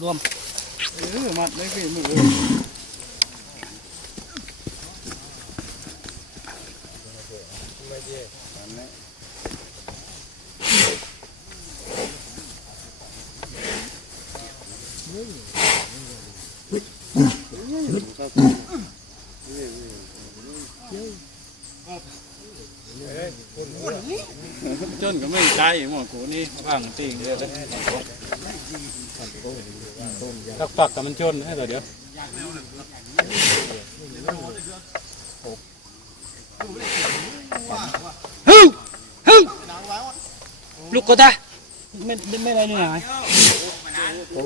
รวมเออมัดได้พี่มือจนก็ไม่ใจหมอกูนี่ว่างติ่งเดีย วตักปักกับมันจนให้ต่อเดี๋ยวฮึ่งฮึ่งลูกก็ได้ไม่ไม่ไม่ได้นี่ไงโ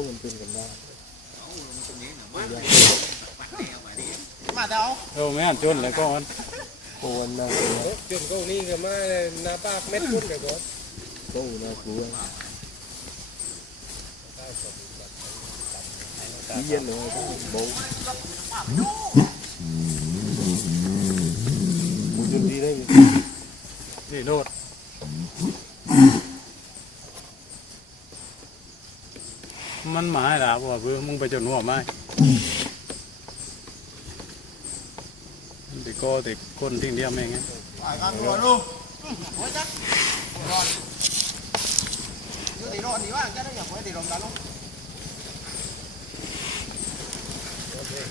อ้แม่นจนแล้วก็มันจนเก้านี่ก็มาหน้าปากเม็ดพุ่นเลยก่อนนี่โลดมันหมายละว่าเพื่อมึงไปจนหัวไม้ติก็ ติก้นทิ้งเดียวแม่งไงเดี๋ยวน้อยได้ไอ้ดอกเบาเดี๋ยวเบรกไม่เลยถ้า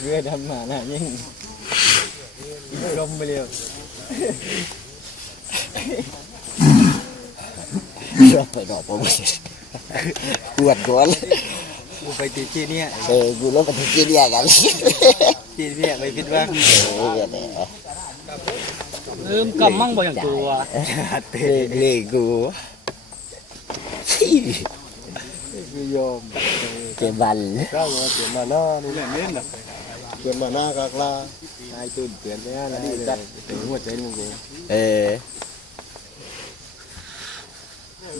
เรือดำหมาหน้ายิ่งลมไปเร็วไปดอกผมปวดก่อนกูไปตีที่เนี่ยเออกูรถไปถึงที่เนี่ยกันที่เนี่ยไปคิดว่าโอ้ยเนี่ยเอิ่มกำมั่งบ่อย่างตัวเตะเลยกู ชี้กูยอมเจ็บบันก้าวมาเปลี่ยนมาหน้านี่เล่นเล่นนะเปลี่ยนมาหน้ากากลาไอ้ตุนเปลี่ยนไปอะไรเลยถึงหัวใจมึงกูเออ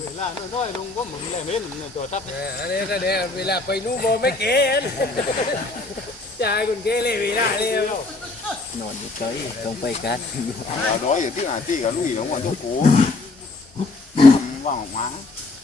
เวลาน้อยๆลงก็เหมือนเล่นเล่นตัวทับอันนี้ก็เดี๋ยวเวลาไปนู่นโบไม่เกณฑ์จ่ายคนเกเลยเวลาเลยนอนอยู่เฉยต้องไปกัน ở đó thì tiếc là tiếc là lúc gì nó còn chỗ cố vào má ไปใกล้ได้ใกล้ไปไปได้แต่มาแจงเลยเลยมั้งบาดกันเนอะ mua ไ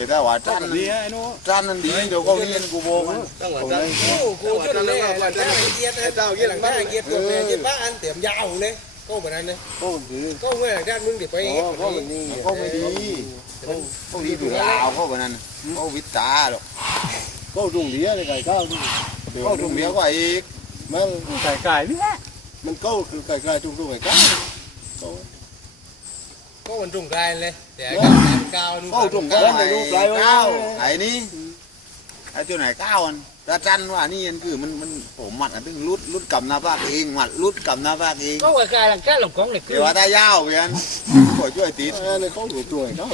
ายนี่ไอ้เด็ก cái dao bây giờ của người ta bảo จัด trăn ดีไอ้นู้ trăn ăn đi đâu có liên của bố mà ต้องว่าจะกูกูจนเลยหลังจากเกียร์เจ้าเกียร์หลังบ้านเกียร์ตัวแม่เกียร์บ้านเตรียมยาวเลยก็เหมือนนั้นเลย có một thứ ก็เมื่อหลังจากมึงเดี๋ยวไป có có mình đi có mình đi không không đi từ lào có bên này có vít cá đâu ก็ดุงเดียเลยไก่ก้าวนี่ có trùng mía của ấy มันไก่ไก่นี่มันก็คือไก่ไก่จุ่มจุ่มไก่ก้าว ก็มันจุ่มไก่เลยแต่ก้าวนู่น có trùng cái này cao ấy đi ไอ้ตัวไหนก้าวอันถ้าจันว่านี่มันคือมันมันผมมัดอันตึงรุดรุดกับหน้าภาคเองมัดรุดกับหน้าภาคเองก็กายหลังแก้หลังกองเลยคืเดี๋อยวว่าได้ยาวเพียนขอช่วยติดนี่เขาถูกตัวเขา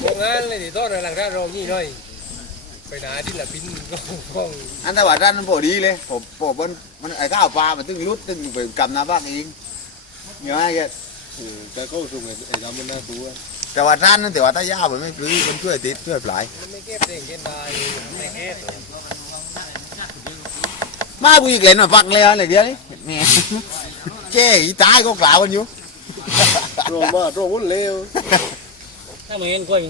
โครงงานเลยที่ต้นหลังจากเรานี่เลยไปหนาที่ละปิ้นก็คงอันแต่ว่าจันมันพอดีเลยผมผมมันมันไอ้ก้าวปลามันตึงรุดตึงไปกับหน้าภาคเองเดี๋ยวไอ้แก แต่ก็สูงไอ้ดำมันน่าตัวแต่ว่าจันนั่นแต่ว่าถ้ายาวมันไม่คือมันช่วยติดช่วยปลายไม่เก็บเองเก็บได้ไม่เก็บมากูอีกเลยมาฟักเลยอะไรเดี๋ยวนี้แม่เจ๊อีตายก็กล่าวกันอยู่โรงมาโรงวุ่นเร็วถ้าไม่เห็นกล้วย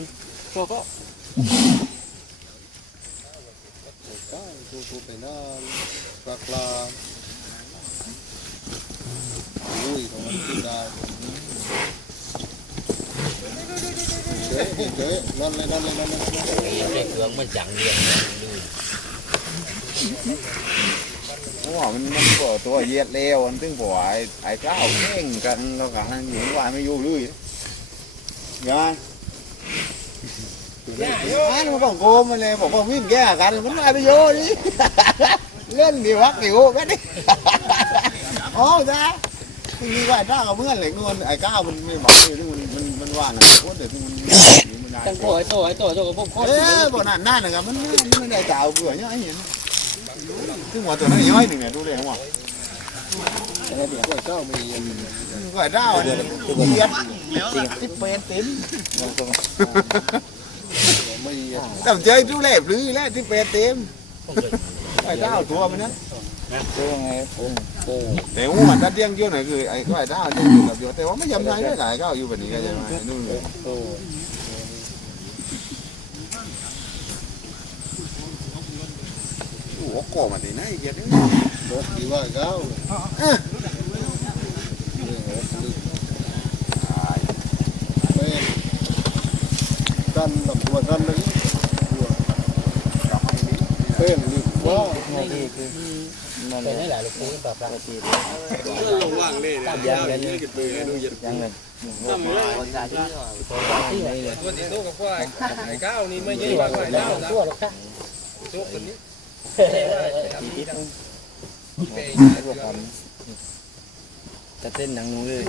ก็ก็ถูกไปน้ำปลาปลาอุ้ยของมันกินได้ เจ๊เจ๊นั่นเลยนั่นเลยนั่นเลยเครื่องมันจังเรียนดูเพราะว่ามันมันก็ตัวเยียดเลวมันถึงบอกไอ้ไอ้ก้าวแข่งกันก็กันอยู่ว่าไม่อยู่เลยยายอันมันก็โกงมาเลยบอกว่าวิ่งแก้กันมันไม่ไปโยนี่เล่นดีวักดิวแม่ดิโอ๋อจ้ามีว่าไอ้ากับเพื่อนเลยเงินไอ้เก้ามันไม่บอกเลยมันมันมันว่างไงโคตรเดี๋ยวมันมัน ตั้งโตไอ้โตไอ้โตโตกับพวกโคตรเอ้ยบ่นั่นนั่นนะครับมันมันไม่ได้จ่าวเบื่อเนี่ยไอ้เห็นซึ่งหัวตัวนั้นย้อยหนึ่งเนี่ยดูเลยหัวเจ้ามีก็ไอ้ดาวเนี่ยเหยียดติดเป็นติ้นไม่แต่เจดูแลหรือแล้วที่เป็นเต็มไอ้ดาวตัวมันนะ แตัวไงโอ้โหแต่หัวตัดเตี้ยงเยอะหน่อยคือไอ้ก็ไอ้ด้าเยอยู่กับอยู่แต่ว่าไม่ยำใจได้หลายก็อยู่แบบนี้ก็ใช่ไหมนู่นเลยโอ้โหก่อมาตีนะไหนเกียรติรถดีว่าเก้าเป็นกันลำตัวกันเลยเป็นหรือว่า ไปได้หลายลูกปูนปลาปลาลงว่างเลยนะยังเลยนี่ก็เป็นดูยัดยังเลยตัวติดตัวกับควายไอ้ก้าวนี่ไม่ใช่ว่าควายก้าวนะตัวหรอกค่ะตัวคนนี้จะเต้นหนังนูเลย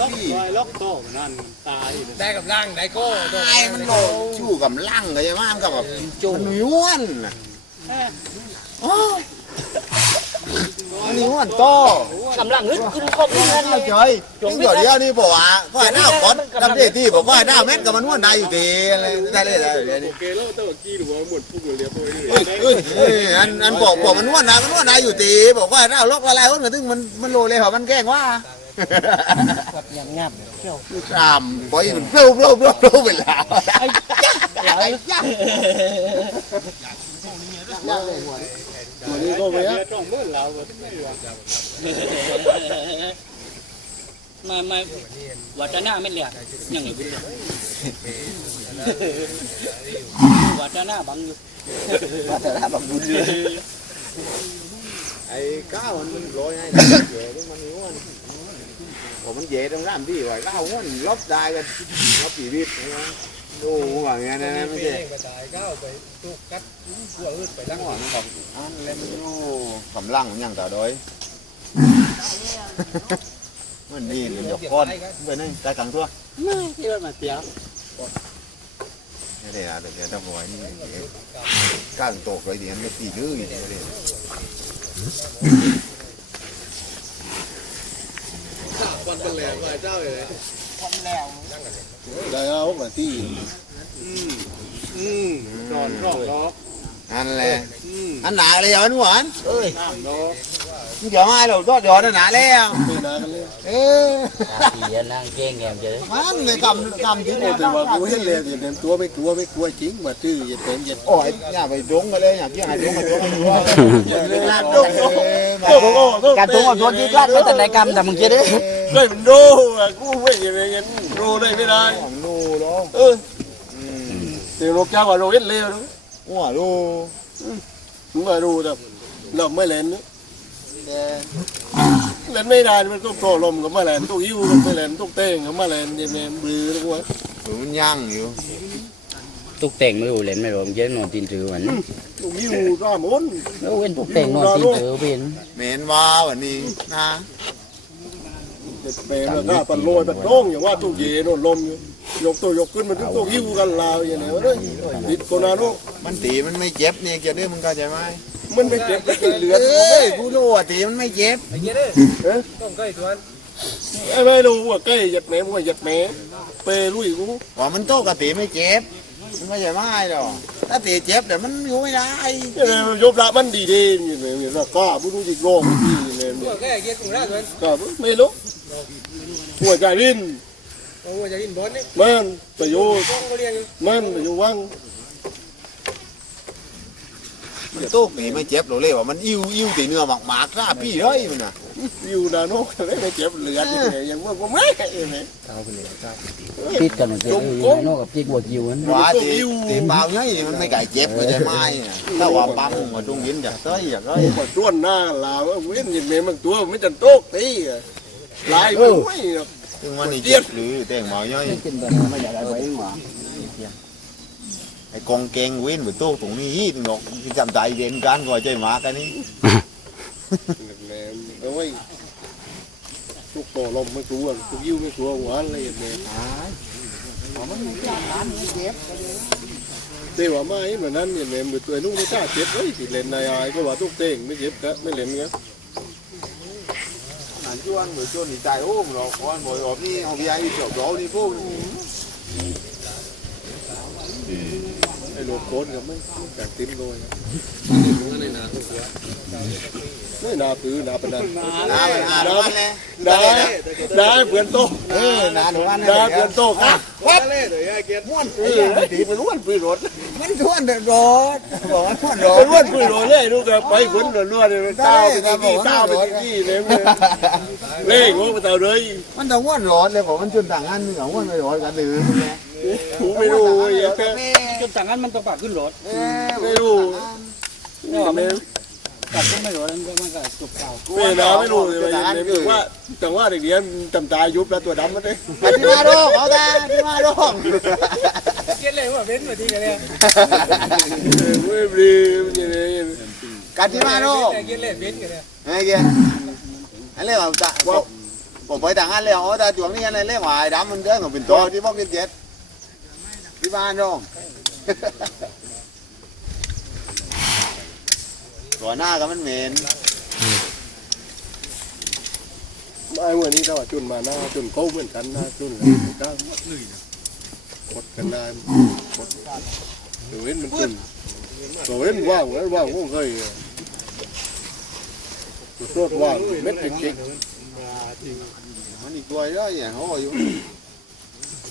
ล็อกไว้ล็อกโต๊ะนั่นตายได้กับร่างได้ก็ไอ้มันโลชู่กับลังก็ใช่ไหมมันก็แบบมันย้วน น่ะอ๋อมันย้วนโตกำลังนึกขึ้นครบนี่นั่นั่นนเลเลยยจอยนี่เดี๋ยวนี้บอกว่าก็ให้หน้าก่อนทำได้ที่บอกว่าให้หน้าแม่นกับมันนวดได้อยู่ดีอะไรได้เลยได้เลยนี่เกล้าตัวกี้หรือว่าหมดผู้เรียบเลยเอ้ยเอ้ยเอ้ยอันอันบอกบอกมันนวดนะมันนวดได้อยู่ดีบอกว่าให้หน้าล็อกละลายคนก็ถึงมันมันโลเลยเหรอมันแกล้งว่าแบบยำงับเที่ยวตามบอยมันเปรี้ยวเปรี้ยวเปรี้ยวเปรี้ยวไปแล้วไอ้ยักษ์ไอ้ยักษ์ วันนี้ก็ไปเรืออะต้องมือเราก็ไม่ว่ามามาวัฒนาไม่เหลียยังไงบุญวัฒนาบังอยู่ว่าแต่ละแบบบุญเลยไอ้ก้าวมันลอยไงเจ๋ที่มันนวดผมมันเจ๋ตรงร่างที่ไว่าก้าวมันลบได้กันลบปีบิด ดูว่าไงนะไม่ใช่ไปตายก้าวไปตุกกัดหัวอืดไปลังหัวมันของอันเล่นดูกำลังอย่างต่อโดยมันนี่มันยกก้อนไปนี่ใจขังตัวไม่ที่ว่ามาเตี้ยวนี่เลยนะเดี๋ยวจะบอกนี่ก้างตกเลยเดี๋ยวไมันตียื้ออย่างนี้เลยวันเป็นแหลมว่าเจ้าเลยได้เอาแบบที่ อืมนอนรอบล็อกอันแหละอืมอันหนาเลยอันหวานเอ้ยน้ำล็อกมึงอย่ามาเราทอดยอดหนาแล้วไม่นานกันเลยเออผีนั่งเก้งแงมเจอมันในกำกำที่โอ้แต่ว่ากูเห็นเลยอย่าเต็มตัวไม่กลัวไม่กลัวจริงมาตื้ออย่าเต็มอย่าโอ้ยอย่าไปดงกันเลยอย่าเกี่ยงไอ้ดงไอ้ดงไอ้ดงอย่าเลยนะดงดงการตัวตัวที่กลัดไม่แต่ในกรรมแต่มึงจะได้เฮ้ยมันดูอะกูไม่ยังไงกันรู้ได้ไม่ได้ของนูเนาะเออ เดี๋ยวโลกจ้าว่าเราเห็นเลวนะหัวดูมึงมาดูแต่เราไม่เล่นนะเล่นไม่ได้มันก็โปรลมก็ไม่เล่นตุกยิ้วก็ไม่เล่นตุกเต้งก็ไม่เล่นยังไงบือแล้วกูว่ามันย่างอยู่ตุกแต่งไม่รู้เล่นไม่รู้เยอะนอนตีนถือมันตุกยิ้วก็หมุนแล้วเว้นตุกแต่งนอนตีนถือเป็นเหม็นว่าวันนี้นะเปย์แล้วก็ปันโรยปันร้องอย่างว่าตุกเย็นลมอยู่ ยกตัวยกขึ้นมันตุกยิ้วกันลาวอย่างนี้วะเนี่ยติดโคนาโนมันตีมันไม่เจ็บนี่เกี่ยวด้วยมึงเข้าใจไหมมันไม่เจ็บไม่เหลือเอ้ยกูรู้ว่าตีมันไม่เจ็บไอ้เงี้ยเด้อต้องใกล้ตัวไอ้ไม่รู้ว่าใกล้หยัดแหนมว่าหยัดแหนเปย์ลุยกูว่ามันโตกับตีไม่เจ็บมันเข้าใจไหมหรอกถ้าตีเจ็บเดี๋ยวมันอยู่ไม่ได้ยังไงยบละมันดีดีอย่างเงี้ยแล้วก็ผู้รู้จิกโลกที่อย่างเงี้ยแก่เกียร์ตรงนั้นเลยก็ไม่รู้หัวใจริน โอ้จะยินบอลนี่มันประโยชน์ต้องก็เรียนมันประโยชน์ว่างมันโตกนี่ไม่เจ็บหรอกเลยว่ามันอิ่วอิ่วตีเนื้อหมากๆซะพี่เฮ้ยมันน่ะอยู่นาโนกเลยไม่เจ็บเหลือที่ไหนยังเมื่อก็ไม่เห็นติดกันเจ็บอยู่ในนอกกับจิกบวกอยู่นั่นว่าตีตีเปล่าไงมันไม่ไก่เจ็บก็จะไม่ถ้าว่าปั๊มก็ต้องยินจากเต้ยจากเต้ยปวดต้วนหน้าลาวเว้นยินเมย์มันตัวไม่จันโต๊กตีลายไม่ไหว ถึงวันนี้เจ็บหรือแต่งหมอย่อยกินกันไม่อยากอะไรหว่าไอ้กองเกงเว้นเหมือนโต๊ะตรงนี้ฮีดหนกที่จำใจเย็นกันก็ใจหมากันนี่แม่เอาไว้ทุกโตลมไม่กลัวทุกยิ้วไม่กลัวหัวอะไรอย่างเงี้ยเดี๋ยวมาเหมือนนั้นเนี่ยแม่มือตัวนุ่งไม่กล้าเจ็บเลยติเล่นนายอายก็ว่าทุกเต้งไม่เจ็บก็ไม่เล่นเงี้ย chôn rồi chôn thì tài ôm rồi con ngồi ọp đi học dài đi chọc đó đi phô โอ้มหรอกวันบ่อยออกนี่เอาพี่ไอ้เจาะเจาะนี่พวกไอ้โลโก้ก็ไม่จากติ้มเลยไม่นาปือนาปนันน้ามันอ่านมันเลยได้ได้เพื่อนโตเออน้าหนูอันได้เพื่อนโตอะวัดเลยเดี๋ยวเกียรติม้วนเออตีมันล้วนปืนรถมันทวนเดือดร้อนบอกว่าทวนร้อมันนล้วนปืนรถเลยลูกก็ไปขนล้วนเลยเต้าไปที่เต้าไปที่เลยเล่งว่าเต้าเลยมันต้องม้วนร้อนเลยบอกมันจนต่างกันเหนือม้วนไม่ร้อนกันหรื อหูไม่รู้ยังจนต่างนั้นมันต้องปากขึ้นรถไม่รู้เนี่ยว่ามันตัดก็ไม่รถแล้วมันก็จบเก่าไม่นะไม่รู้เลยว่าแต่ว่าเด็กเรียนจำตายยุบแล้วตัวดำมันเลยที่มาดองเอาแต่ที่มาดองเกียนเลยว่าเว้นมาทีกันเลยไม่ดีมันยังไงกันที่มาดองแต่เกียนเลยเว้นกันเลยไงเกียรอันเรียกว่าจะว่าผมไปต่างกันเลยอ๋อแต่ช่วงนี้อันเรียกว่าดำมันเดินของเป็นตัวที่พวกกินเจ็ด ที่บ้านดองก่อนหน้าก็มันเหม็นไอ้วันนี้ถ้าว่าจุนมาหน้าจุนโก้เหมือนกันหน้าจุนก็กดกันได้กดตัวเว้นมันจุนตัวเว้นว่างแล้วว่างก็เคยตัวโคตรว่างเม็ดเด็กมันอีกตัวเยอะอย่างโอ้ย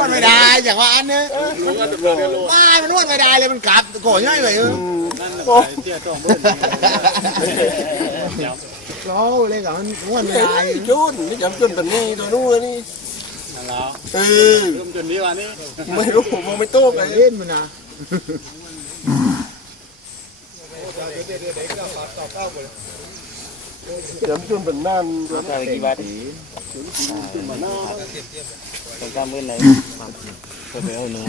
วดไม่ได้อย่างว่าอันนี้รู้ว่าตัวเดียวรู้ไม่มันนวดไม่ได้เลยมันกลับก่อนย่อยเลยเออโอ้เราเล่นกับมันนวดไม่ได้จุนนี่จำจุนแบบนี้ตัวนู้นนี่เออเริ่มจนนี้วันนี้ไม่รู้ผมไม่โต้ไปเล่นมันนะจำจุนเป็นนั่นตัวใส่กี่บาทจุนมาหน้าต้องทำเมื่อไหร่ก็ไปเอาหนึ่งมีไหมว่าอย่างนั้นเฮ้ยที่ว่าแล้วอ๋อเนี่ยทุกบวชมาแค่ต้นบวชหลังเดินผมได้หลอกเยอะเลยว่าลุยลุยลุยลุยลุยหลอกกลางเนี่ยลุยลุยลุยลุยปอดทีแล้ว Jamsun benan. Kita lagi bari. Jamsun benan. Kita main lagi. Sampai awal nih.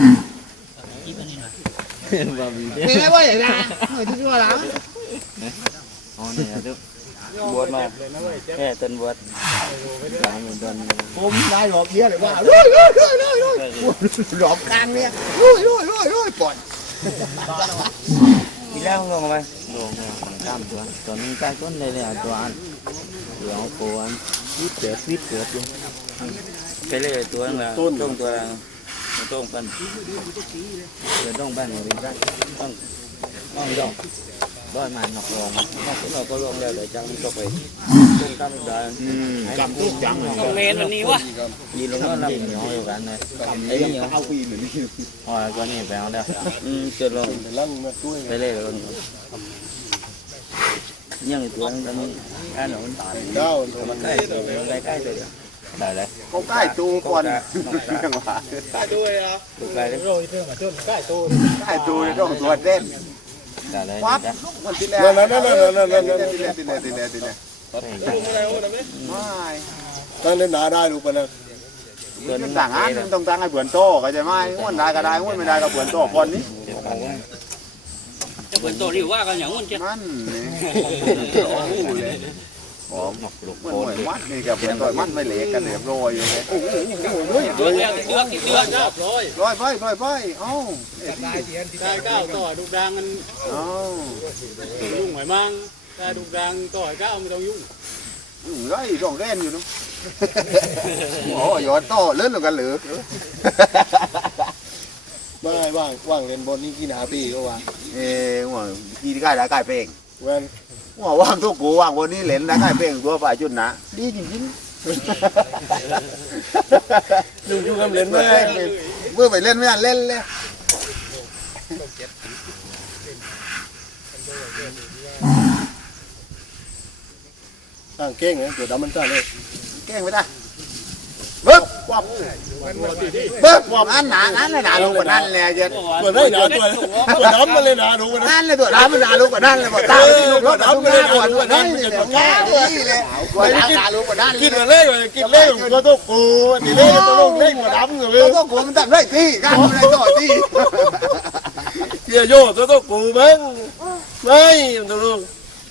Ini apa ya? Nah, itu cuma lama. Oh, ini aduh. Buat mah. Eh, ten buat. Hôm nay lọt bia lại qua. Lôi, lôi, lôi, lôi, lôi. Lọt đang nha. Lôi, lôi, lôi, lôi. Bọn. Đi leo không rồi mày? ปลงตามตัวตัวนี้ใต้ต้นเลยเนี่ยตัวอันเหลืองโคนยิบเดือดยิบเดือดอยู่ไปเลยตัวนึงละต้งตัวละต้งปั้นเดี๋ยวต้องปั้นหรือปั้นต้องต้องดอกบ้านมันหนอกลงนอกเราก็ลงแล้วเดี๋ยวจังก็ไปต้งทำได้จับตุ๊กจังต้องเมนวันนี้วะยีลงก็ลำเหนียวอยู่กันเลยไอ้เหนียวเอาปีนหรือนี่อ๋อก็นี่ไปเอาแล้วอืมจะลงแต่ลังมาด้วยไปเลยลง ยังอีกตัวนึงตอนนี้ข้าหนูมันตายเก้าตัวมันใกล้ตัวมันใกล้ตัวเได้เลยเขาใกล้จูงก่อนะใกล้ตัวยเหรอใกล้เลยใกล้ตัวใกล้ตัวต้องตัวเต้นวัดมันติดแล้วนั่นนั่นนั่นนั่นนั่นนั่นติดแล้วติดแล้วติดแล้วติดแล้วตั้งเล่นหนาได้รู้ปะนะต่างอันต้องต่างให้เปลี่ยนโต้เข้าใจไหมม้วนได้ก็ได้ม้วนไม่ได้ก็เปลี่ยนโต้คนนี้ จะเปิดตัวริวว่ากันอย่างมันจะมันนี่โอ้โหเลยหอมมันหวยมัดนี่กับเผื่อนโตมันไม่เหลกกันเรียบร้อยอยู่เลยโอ้โหเดือดเดือดเดือดเดือดจับร้อยร้อยไปร้อยไปเอ้าได้เทียนได้เก้าต่อดูดังมันเอ้ายุ่งหอยมั่งได้ดูดังต่อเก้าไม่ต้องยุ่งยุ่งไรสองแร่นอยู่เนาะโอ้ยอดต่อเล่นกันเหรือ ไม่ว่างว่างเล่นบอลนี่กี่นาปีก็ว่าเอ้หัวกีที่ใกล้ได้ใกล้เป้งเว้นหัวว่างตัวกูว่างวันนี้เล่นได้ใกล้เป้งตัวฝ่ายจุดนะดีจริงยุ่งยุ่งกันเล่นๆไม่เมื่อไปเล่นไม่ได้เล่นเลยต่างเก่งนะตัวดำมันต่างเลยแกล้งไม่ได้ เบิ้บวับเบิ้บวับอันหนาอันเลยหนาลงกว่านั้นเลยเจ็ดตัวได้หนาตัวตัวดำมันเลยหนาดูกันนะนั่นเลยตัวดำมันหนาลงกว่านั้นเลยบอกตาที่ลูกรถดำมันหนาลงกว่านั้นเลยแง่เลยเลยตัวดำหนาลงกว่านั้นกินเล่เลยกินเล่ตัวตัวกูตีเล่ตัวลงเล่กว่าดำเลยตัวต้องกูมันตั้งได้ที่กันได้ต่อที่เกียโยตัวตัวกูมั้งไม่ตัวลูก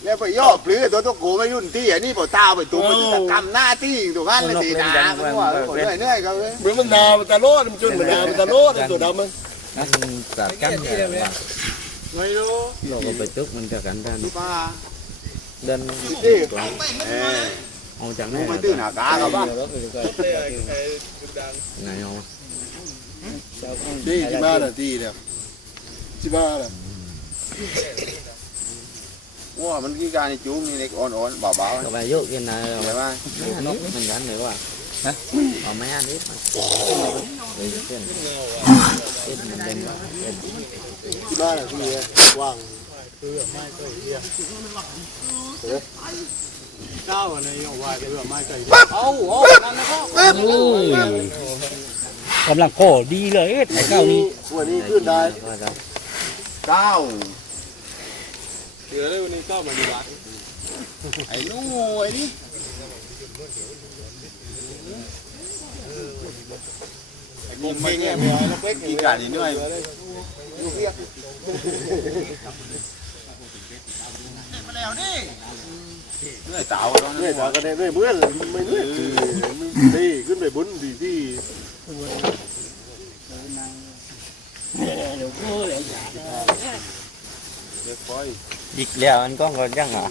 แล้วไปย่อปลื้อตัวต้องกูไม่ยุ่นที่อันนี้บอกตาไปตัวมันจะทำหน้าที่ตัวนั้นเลยสีหนาเพราะว่าเหนื่อยเหนื่อยเขาเลยเหมือนมันนามันตะโลดมันจุนมันนามันตะโลดตัวดำมันตัดกันเนี่ยไม่รู้เราก็ไปตึกมันจะกันด้านป้าเดินที่เออเอาจากมึนี้งมาตื้อหน้ากาเขาบ้างเต้ไอ้ไอ้ดุดังไงเอาที่ที่บ้านน่ะที่เนี่ยที่บ้านน่ะ ว่ามันกี่การในจูงนี่เล็กอ่อนๆเบาก็ไปยกกันนะๆใช่ไหมไม่อันนี้มันกันเลยว่าฮะเอาไม่อันนี้มาเฮ้ยเพื่อนเอ็ดมันเป็นว่าเอ็ดที่บ้านน่ะที่ว่างเก้าในยว่าจะแบบไม่ใจกำลังโคดีเลยไอ้เก้านี้วันนี้ขึ้นได้ก็จะเก้า เดี๋ยวเลยวันนี้เก้ามาดีวัดไอ้นู่ไอ้นี่ไอ้มุมไม่เงี้ยไม่เอาแล้วเป๊กกี่การนี่เหนื่อยเหนื่อยเต่าแล้วเนี่ยนะถากันได้ไม่เมื่อไม่เมื่อคือที่ขึ้นไปบนที่ที่อี กแล้วมันก็ก็ยังอะ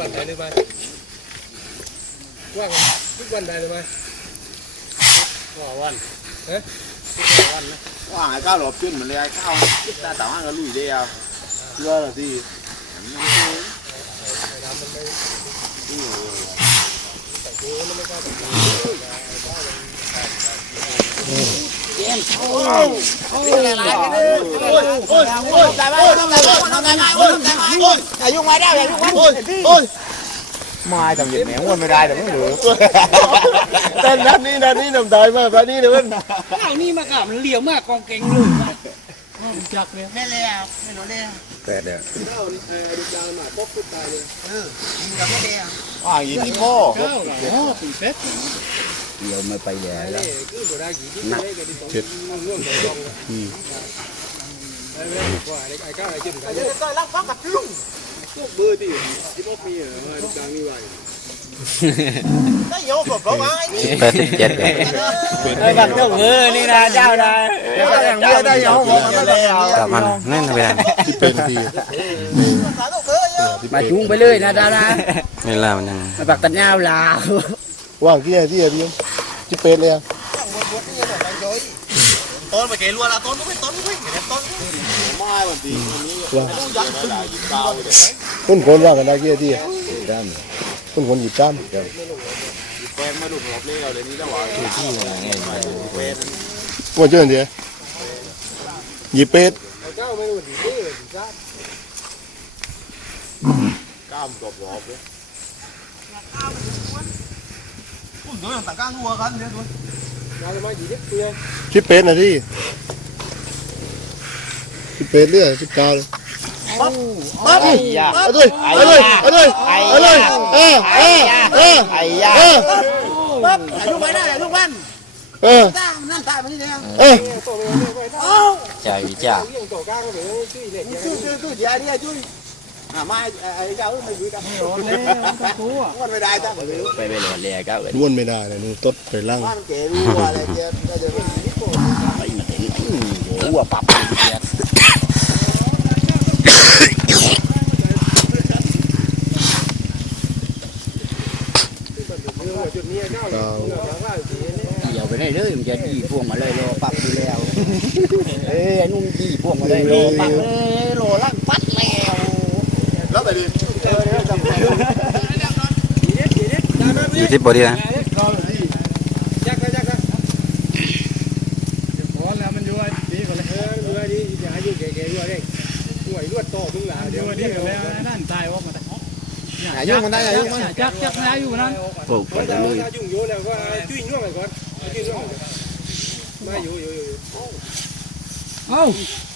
วันได้หรือไม่ว่างทุกวันได้หรือไม่วันว่าไอ้ก้าวหลบขึ้นมันเลยไอ้ก้าวตาเต่าห้างก็ลุยเดียวที่บ้านน่ะที่มาทำอย่างนี้วนไม่ได้แต่ไม่รู้แต่นัดนี้นัดนี้น้ำตายมากพระนี้เลยมันเก้านี้มากะมันเหลียมมากกองเก่งเลยแต่เดี๋ยวเก้าไมาพบผู้ตายเลยว่าอย่างนี้พ่อเก้าโอ้ปีเป็ดเดี๋ยวไม่ไปแย่แล้วนี่คือตัวได้กี่ที่ได้กันที่สองง่วงกองไอ้แม่ว่าไอ้ไอ้เก้าไอ้จิ้มกันได้รักฟังกับลุงพวกเบอร์ที่ที่พวกมีเหรอดุ ดังนี่ว่าแปดสิบเจ็ดเลยไอ้บักเจ้าเออนี่นะเจ้านะอย่างเดียวได้ยังบอกมันไม่ได้เอากลับมันนั่นเป็นที่เป็นทีมาจุงไปเลยนะดารานี่ล่ะมันยังไอ้บักตัดยาวลาวว่างที่ไหนที่ไหนพี่ที่เป็นเลยไม่วันดีวันนี้ว่างยักษ์ขึ้นยิงดาวเลยคนคนว่ากันได้ที่ที่คนคนหยิบจ้ามแฟนมาดูหอบเลี้ยวเลยนี่แล้วว่าที่ที่อะไรเงี้ยแฟนว่าเจอเดียหยิบเป็ดเก้าไม่รู้ดีดีดีจ้ากล้ามกรอบหอบเลย งานมาดีเด็กเพื่อนชิเป็ดนะที่ชิเป็ดเรื่อยชิปกาเลยเอาด้วยเอาด้วยเอาด้วยเอาด้วยเออเออเออไอ้ยาเออลูกไปได้ลูกบ้านเออนั่นตายมันนี่เนี่ยเออใจวิจาเรื่ มาไอ้เจ้าไม่ดีกันโดนเลยต้องกลัวนไม่ได้จ้ะไปไม่นอนเลยก็ด้วนไม่ได้เลยนู่นตดไปล่างบ้านเก๋รู้อะไรเจ๊ก็จะไปนี่โตไปมาถึงหัวปับเจ๊เดี๋ยวไปได้เลยมันจะดีพวงมาเลยรอปักอยู่แล้ว เอ้ยนุ่มดีพวงมาเลยรอปักเลยรอลักปัดแล้ว YouTube ಬರೀಯಾ nhà dùng còn chắc chắc nhà dùng còn đây